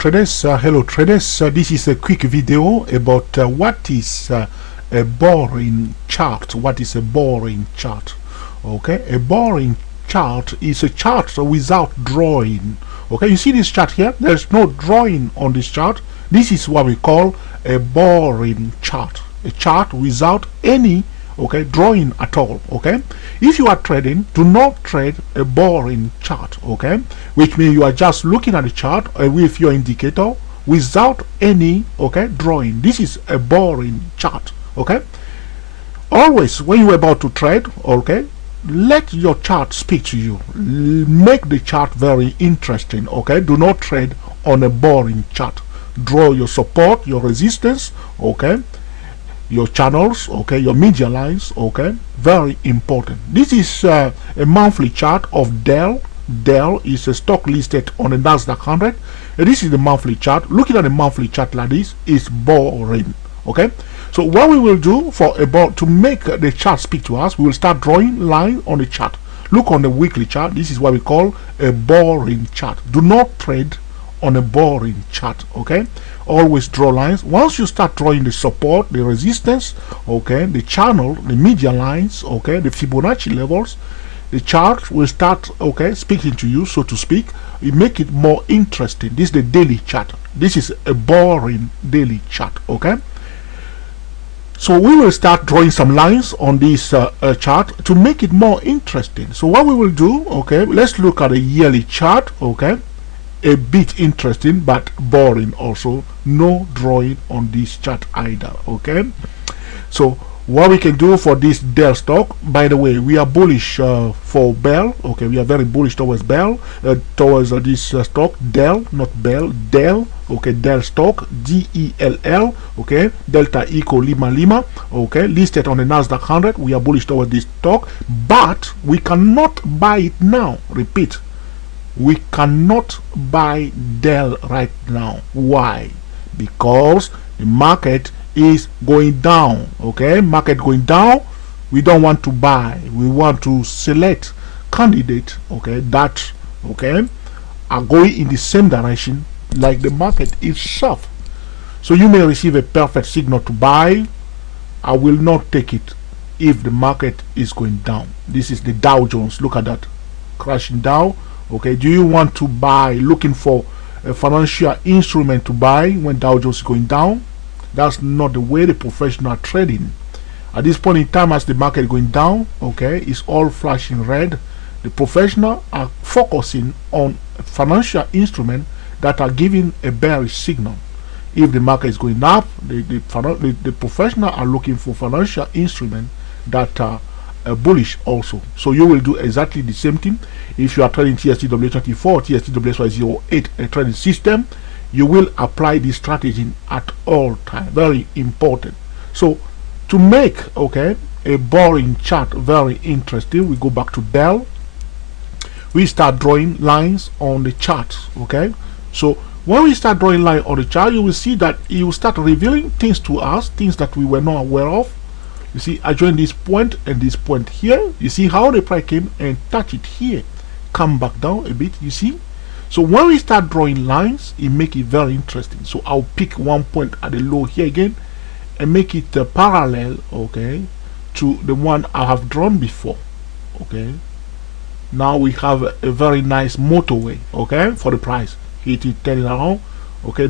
traders. This is a quick video about what is a boring chart. What is a boring chart? Okay, a boring chart is a chart without drawing. Okay, you see this chart here? There's no drawing on this chart. This is what we call a boring chart. A chart without any drawing at all. Okay, if you are trading, do not trade a boring chart. Okay, which means you are just looking at the chart with your indicator without any drawing. This is a boring chart. Okay, always when you are about to trade, let your chart speak to you. Make the chart very interesting. Okay, do not trade on a boring chart. Draw your support, your resistance, your channels, your media lines, very important. This is a monthly chart of Dell. Dell is a stock listed on the Nasdaq 100. And this is the monthly chart. Looking at the monthly chart like this is boring. Okay, so what we will do to make the chart speak to us, we will start drawing lines on the chart. Look on the weekly chart. This is what we call a boring chart. Do not trade on a boring chart. Okay, always draw lines. Once you start drawing the support, the resistance, the channel, the media lines, the Fibonacci levels, the chart will start speaking to you, so to speak. You make it more interesting. This is the daily chart. This is a boring daily chart. So we will start drawing some lines on this chart to make it more interesting. So what we will do, let's look at a yearly chart. A bit interesting but boring also. No drawing on this chart either. So what we can do for this Dell stock, by the way, we are bullish for Bell. We are very bullish towards Bell, towards this stock Dell, not Bell, Dell. Dell stock, DELL. Delta Eco Lima Lima. Listed on the Nasdaq 100. We are bullish towards this stock, but we cannot buy it now. Repeat, we cannot buy Dell right now. Why? Because the market is going down. Market going down. We don't want to buy. We want to select candidates that are going in the same direction like the market itself. So you may receive a perfect signal to buy. I will not take it if the market is going down. This is the Dow Jones. Look at that, crashing down. Do you want to buy, looking for a financial instrument to buy when Dow Jones is going down? That's not the way the professional are trading. At this point in time, as the market is going down, it's all flashing red. The professional are focusing on financial instruments that are giving a bearish signal. If the market is going up, the professional are looking for financial instruments that are bullish also. So you will do exactly the same thing. If you are trading TSTW24 or TSTW08, a trading system, you will apply this strategy at all times. Very important. So to make a boring chart very interesting, we go back to Dell. We start drawing lines on the chart. So when we start drawing lines on the chart, you will see that it will start revealing things to us, things that we were not aware of. You see, I join this point and this point here. You see how the price came and touch it here, come back down a bit. You see, so when we start drawing lines, it make it very interesting. So I'll pick one point at the low here again and make it parallel to the one I have drawn before. Now we have a very nice motorway for the price. Hit it, turn it around.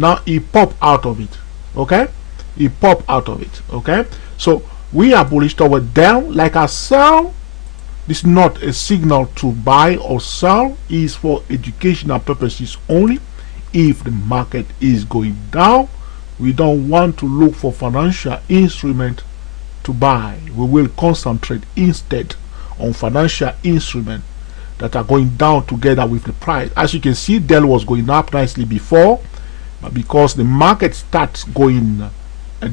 Now it pop out of it. It pop out of it. So we are bullish toward down. Like I sell, this is not a signal to buy or sell. It is for educational purposes only. If the market is going down, we don't want to look for financial instrument to buy. We will concentrate instead on financial instruments that are going down together with the price. As you can see, Dell was going up nicely before, but because the market starts going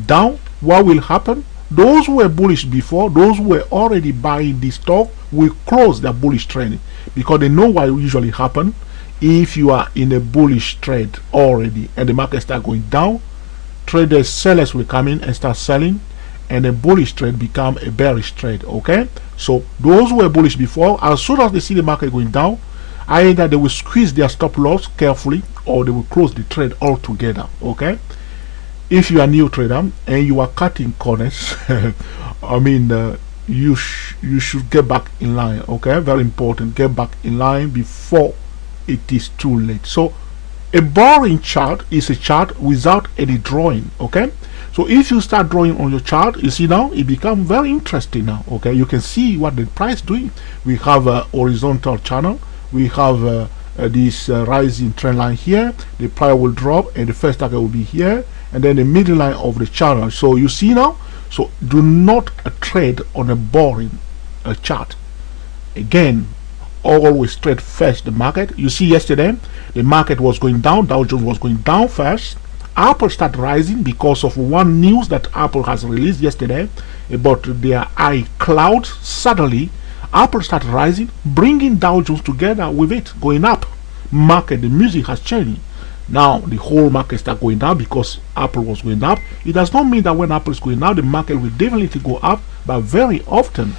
down, what will happen? Those who were bullish before, those who were already buying this stock, will close their bullish trend, because they know what will usually happen. If you are in a bullish trade already and the market start going down, traders, sellers will come in and start selling, and a bullish trade become a bearish trade. So those who were bullish before, as soon as they see the market going down, Either they will squeeze their stop loss carefully, or they will close the trade altogether. Okay, if you are a new trader and you are cutting corners, I mean, you should get back in line. Okay, very important. Get back in line before it is too late. So a boring chart is a chart without any drawing. Okay, so if you start drawing on your chart, you see now it becomes very interesting now. Okay, you can see what the price doing. We have a horizontal channel. We have this rising trend line here. The price will drop and the first target will be here, and then the middle line of the channel. So you see now, so do not trade on a boring chart. Again, always trade first the market. You see yesterday the market was going down, Dow Jones was going down first. Apple started rising because of one news that Apple has released yesterday about their iCloud. Suddenly Apple started rising, bringing Dow Jones together with it, going up. Market, the music has changed. Now the whole market start going down because Apple was going up. It does not mean that when Apple is going down, the market will definitely go up, but very often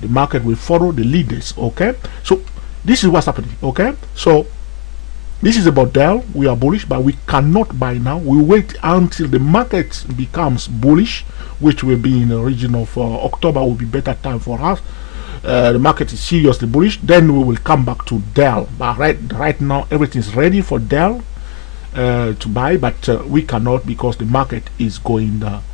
the market will follow the leaders. Okay, so this is what's happening. Okay, so this is about Dell. We are bullish, but we cannot buy now. We wait until the market becomes bullish, which will be in the region of October. Will be better time for us. The market is seriously bullish. Then we will come back to Dell. But right now everything is ready for Dell to buy, but we cannot because the market is going down.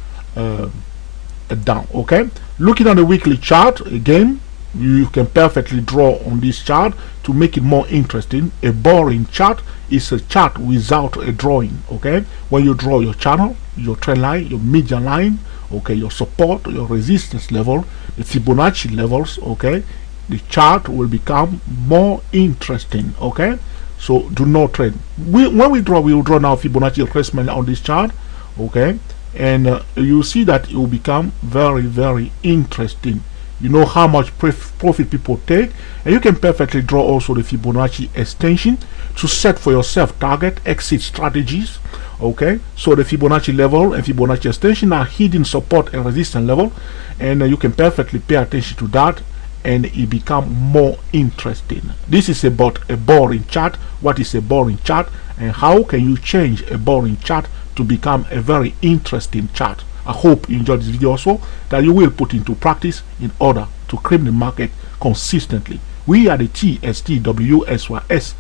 Okay, looking at the weekly chart again, you can perfectly draw on this chart to make it more interesting. A boring chart is a chart without a drawing. Okay, when you draw your channel, your trend line, your median line, okay, your support, your resistance level, the Fibonacci levels, okay, the chart will become more interesting. Okay, so do not trade. When we draw, we will draw now Fibonacci retracement on this chart. Okay, and you see that it will become very, very interesting. You know how much profit people take, and you can perfectly draw also the Fibonacci extension to set for yourself target exit strategies. Okay, so the Fibonacci level and Fibonacci extension are hidden support and resistance level, and you can perfectly pay attention to that, and it become more interesting. This is about a boring chart. What is a boring chart, and how can you change a boring chart to become a very interesting chart? I hope you enjoyed this video also, that you will put into practice in order to claim the market consistently. We are the TSTWSYS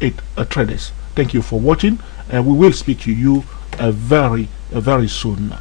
008 traders. Thank you for watching, and we will speak to you very soon.